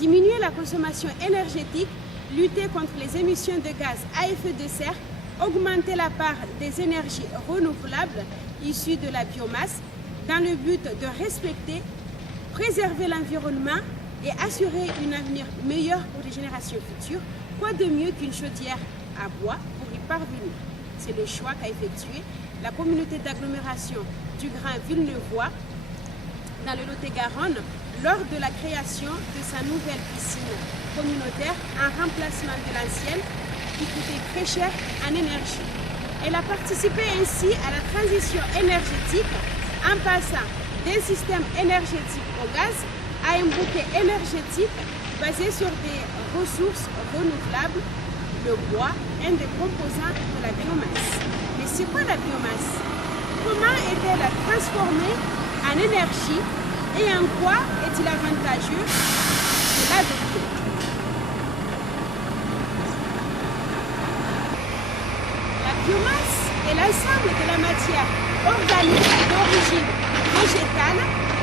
diminuer la consommation énergétique, lutter contre les émissions de gaz à effet de serre, augmenter la part des énergies renouvelables issues de la biomasse dans le but de respecter, préserver l'environnement et assurer un avenir meilleur pour les générations futures. Quoi de mieux qu'une chaudière à bois pour y parvenir? C'est le choix qu'a effectué la communauté d'agglomération du Grand Villeneuvois dans le Lot-et-Garonne lors de la création de sa nouvelle piscine communautaire en remplacement de l'ancienne qui coûtait très cher en énergie. Elle a participé ainsi à la transition énergétique en passant d'un système énergétique au gaz à un bouquet énergétique basé sur des ressources renouvelables, le bois, un des composants de la biomasse. Mais c'est quoi la biomasse? Comment est-elle transformée en énergie et en quoi est-il avantageux de l'adopter? La biomasse est l'ensemble de la matière organique d'origine végétale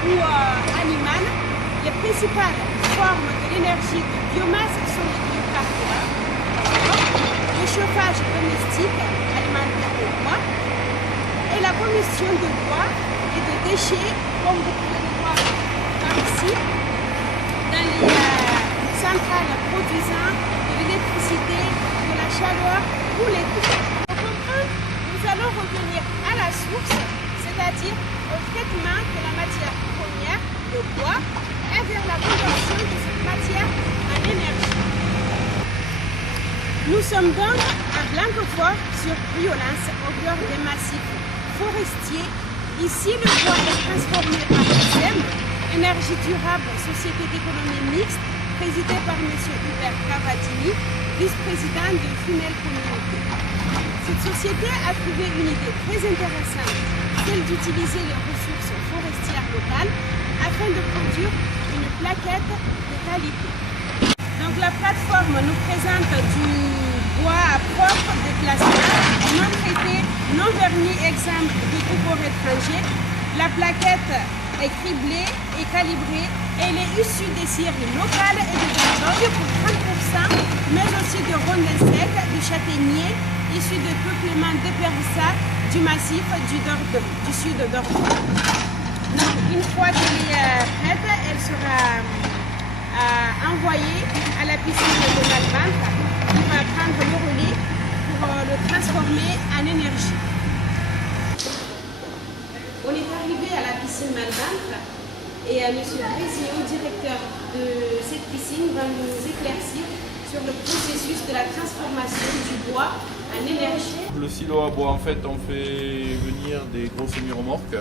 ou animale. Les principales formes de l'énergie de biomasse sont les biocarburants, le chauffage domestique alimentaire au bois et la combustion de bois et de déchets, comme vous pouvez le voir par ici, dans les centrales produisant de l'électricité, de la chaleur ou l'été. Pour comprendre, nous allons revenir à la source, c'est-à-dire au traitement de la matière première, le bois, et vers la conversion de cette matière en énergie. Nous sommes donc à Blanquefort sur Briollens, au cœur des massifs forestiers. Ici, le bois est transformé par SEM, Énergie Durable, Société d'économie mixte, présidée par M. Hubert Cavadini, vice-président de Funel Communauté. Cette société a trouvé une idée très intéressante, celle d'utiliser les ressources forestières locales afin de produire une plaquette de qualité. Donc la plateforme nous présente du bois propre de classement, non traité, non verni, exempt de tout port étranger. La plaquette est criblée et calibrée et elle est issue des scieries locales et de Dordogne pour 30%, mais aussi de rondins secs, du châtaignier, issu de peuplement de Périssa, du massif du sud de Dordogne. Donc, une fois qu'elle est prête, elle sera envoyée à la piscine de Malbank qui va prendre le relais pour le transformer en énergie. On est arrivé à la piscine Malbank et M. Brézio, directeur de cette piscine, va nous éclaircir sur le processus de la transformation du bois en énergie. Le silo à bois, en fait, on fait venir des gros semi-remorques.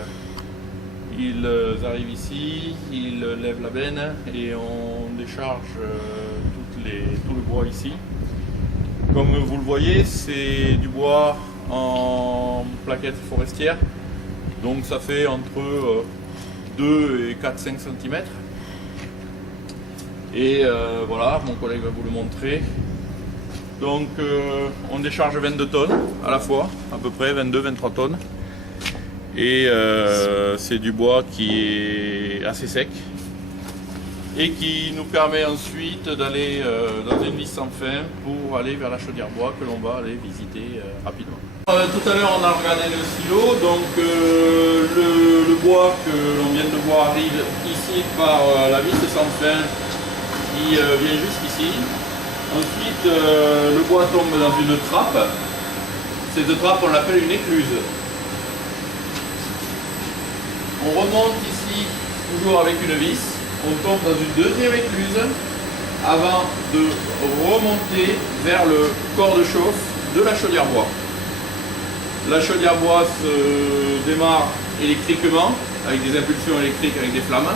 Ils arrivent ici, ils lèvent la benne et on décharge tout le bois ici. Comme vous le voyez, c'est du bois en plaquettes forestières. Donc ça fait entre 2 et 4-5 cm. Et voilà, mon collègue va vous le montrer. Donc on décharge 22 tonnes à la fois, à peu près 22-23 tonnes. Et c'est du bois qui est assez sec et qui nous permet ensuite d'aller dans une liste sans fin pour aller vers la chaudière bois que l'on va aller visiter rapidement. Tout à l'heure on a regardé le silo, donc le bois que l'on vient de voir arrive ici par la vis sans fin qui vient jusqu'ici. Ensuite le bois tombe dans une trappe. Cette trappe on l'appelle une écluse. On remonte ici, toujours avec une vis, on tombe dans une deuxième écluse avant de remonter vers le corps de chauffe de la chaudière bois. La chaudière bois se démarre électriquement, avec des impulsions électriques, avec des flammes.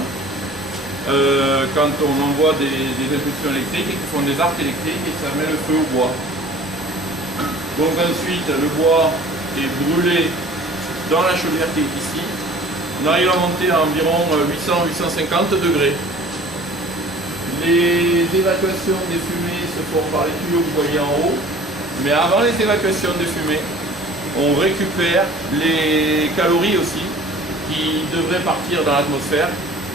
Quand on envoie des impulsions électriques qui font des arcs électriques et ça met le feu au bois. Donc ensuite, le bois est brûlé dans la chaudière qui est ici. On arrive à monter à environ 800-850 degrés. Les évacuations des fumées se font par les tuyaux que vous voyez en haut. Mais avant les évacuations des fumées, on récupère les calories aussi qui devraient partir dans l'atmosphère,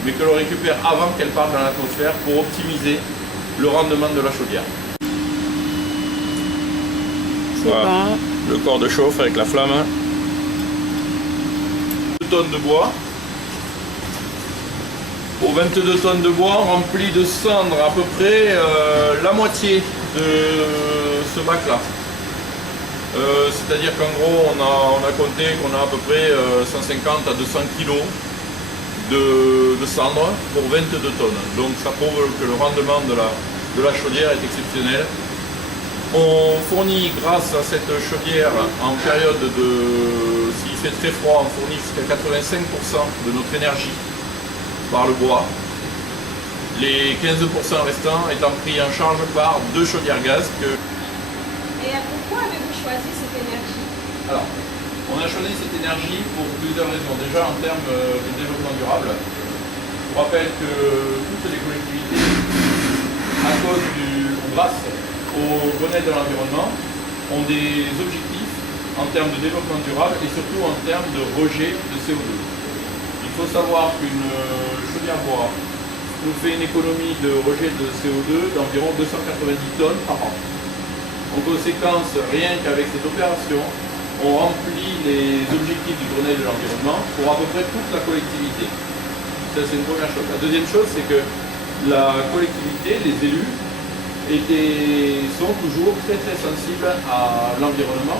mais que l'on récupère avant qu'elle parte dans l'atmosphère pour optimiser le rendement de la chaudière. Voilà, le corps de chauffe avec la flamme. 2 tonnes de bois. Pour 22 tonnes de bois rempli de cendres, à peu près la moitié de ce bac-là. C'est-à-dire qu'en gros, on a compté qu'on a à peu près 150 à 200 kg de cendres pour 22 tonnes. Donc ça prouve que le rendement de la chaudière est exceptionnel. On fournit, grâce à cette chaudière, en période de... s'il fait très froid, on fournit jusqu'à 85% de notre énergie par le bois. Les 15% restants étant pris en charge par 2 chaudières gaz. Et pourquoi avez-vous choisi cette énergie? Alors, on a choisi cette énergie pour plusieurs raisons. Déjà en termes de développement durable. Je vous rappelle que toutes les collectivités, grâce au Grenelle de l'environnement, ont des objectifs en termes de développement durable et surtout en termes de rejet de CO2. Il faut savoir qu'une chaudière bois nous fait une économie de rejet de CO2 d'environ 290 tonnes par an. En conséquence, rien qu'avec cette opération, on remplit les objectifs du Grenelle de l'environnement pour à peu près toute la collectivité. Ça, c'est une première chose. La deuxième chose, c'est que la collectivité, les élus, sont toujours très sensibles à l'environnement.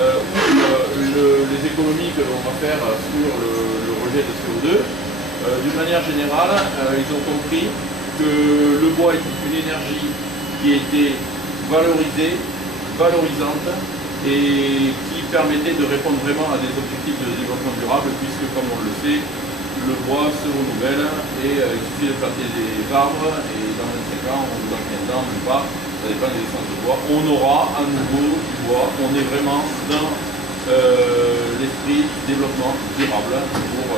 Les économies que l'on va faire sur le rejet de CO2, d'une manière générale, ils ont compris que le bois est une énergie qui était valorisée, valorisante et qui permettait de répondre vraiment à des objectifs de développement durable puisque, comme on le sait, le bois se renouvelle et il suffit de planter des arbres et dans 25 ans ou dans 15 ans, même pas, ça dépend des essences de bois, on aura à nouveau du bois. On est vraiment dans l'esprit développement durable pour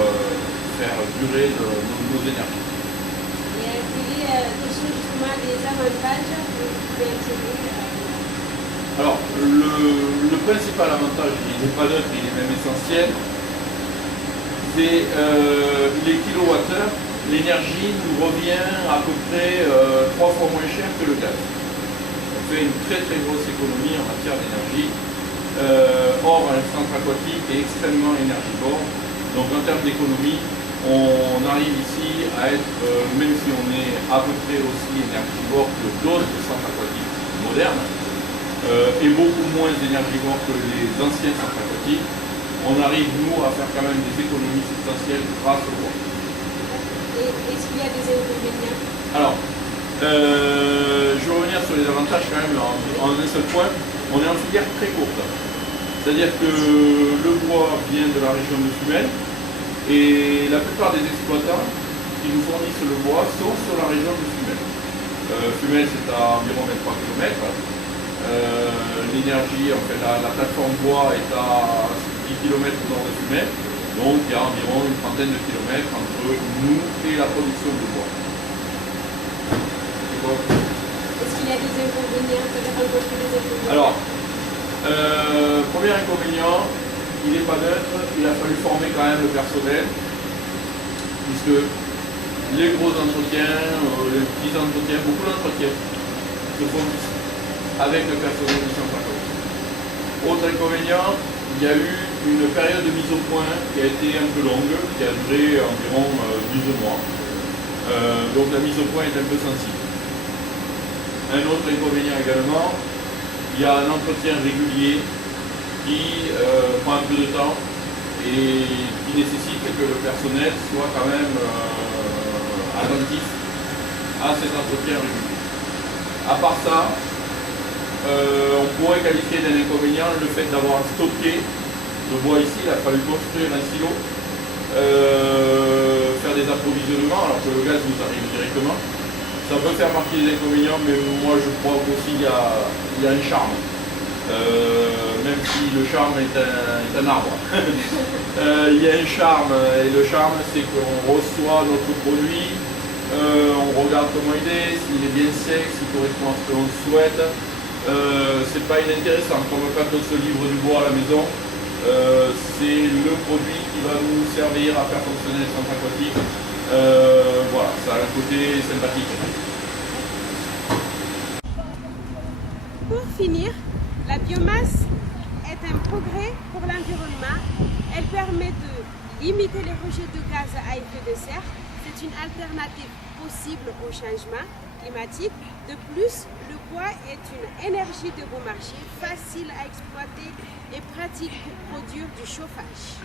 faire durer nos énergies. Et quels sont justement les avantages que vous pouvez intégrer? Alors, le principal avantage, il n'est pas neutre, il est même essentiel, c'est les kilowattheures. L'énergie nous revient à peu près 3 fois moins cher que le gaz. On fait une très grosse économie en matière d'énergie. Or, un centre aquatique est extrêmement énergivore. Donc en termes d'économie, on arrive ici à être, même si on est à peu près aussi énergivore que d'autres centres aquatiques modernes, et beaucoup moins énergivore que les anciens centres aquatiques, on arrive, nous, à faire quand même des économies substantielles grâce au bois. Et est-ce qu'il y a des inconvénients? Alors, je vais revenir sur les avantages quand même en un seul point. On est en filière très courte. C'est-à-dire que le bois vient de la région de Fumel et la plupart des exploitants qui nous fournissent le bois sont sur la région de Fumel. Fumel, c'est à environ 23 km. L'énergie, en fait, la plateforme bois est à 10 km au nord de Fumel, donc il y a environ une trentaine de kilomètres entre nous et la production de bois. Est-ce qu'il y a des inconvénients? Vous avez rencontré des inconvénients? Alors, premier inconvénient, il n'est pas neutre, il a fallu former quand même le personnel, puisque les gros entretiens, les petits entretiens, beaucoup d'entretiens se font avec le personnel du centre aquatique. Autre inconvénient, il y a eu une période de mise au point qui a été un peu longue, qui a duré environ 12 mois. Donc la mise au point est un peu sensible. Un autre inconvénient également, il y a un entretien régulier qui prend un peu de temps et qui nécessite que le personnel soit quand même attentif à cet entretien régulier. À part ça, on pourrait qualifier d'un inconvénient le fait d'avoir stocké le bois ici. Il a fallu construire un silo, faire des approvisionnements alors que le gaz nous arrive directement. Ça peut faire marquer des inconvénients, mais moi je crois qu'aussi il y a un charme, même si le charme est un arbre. Il y a un charme, et le charme c'est qu'on reçoit notre produit, on regarde comment il est, s'il est bien sec, s'il correspond à ce que l'on souhaite. C'est pas inintéressant. Quand on se livre du bois à la maison, c'est le produit qui va nous servir à faire fonctionner le centre aquatique ça a un côté sympathique. Pour finir, la biomasse est un progrès pour l'environnement. Elle permet de limiter les rejets de gaz à effet de serre. C'est une alternative possible au changement climatique. De plus, le bois est une énergie de bon marché, facile à exploiter et pratique pour produire du chauffage.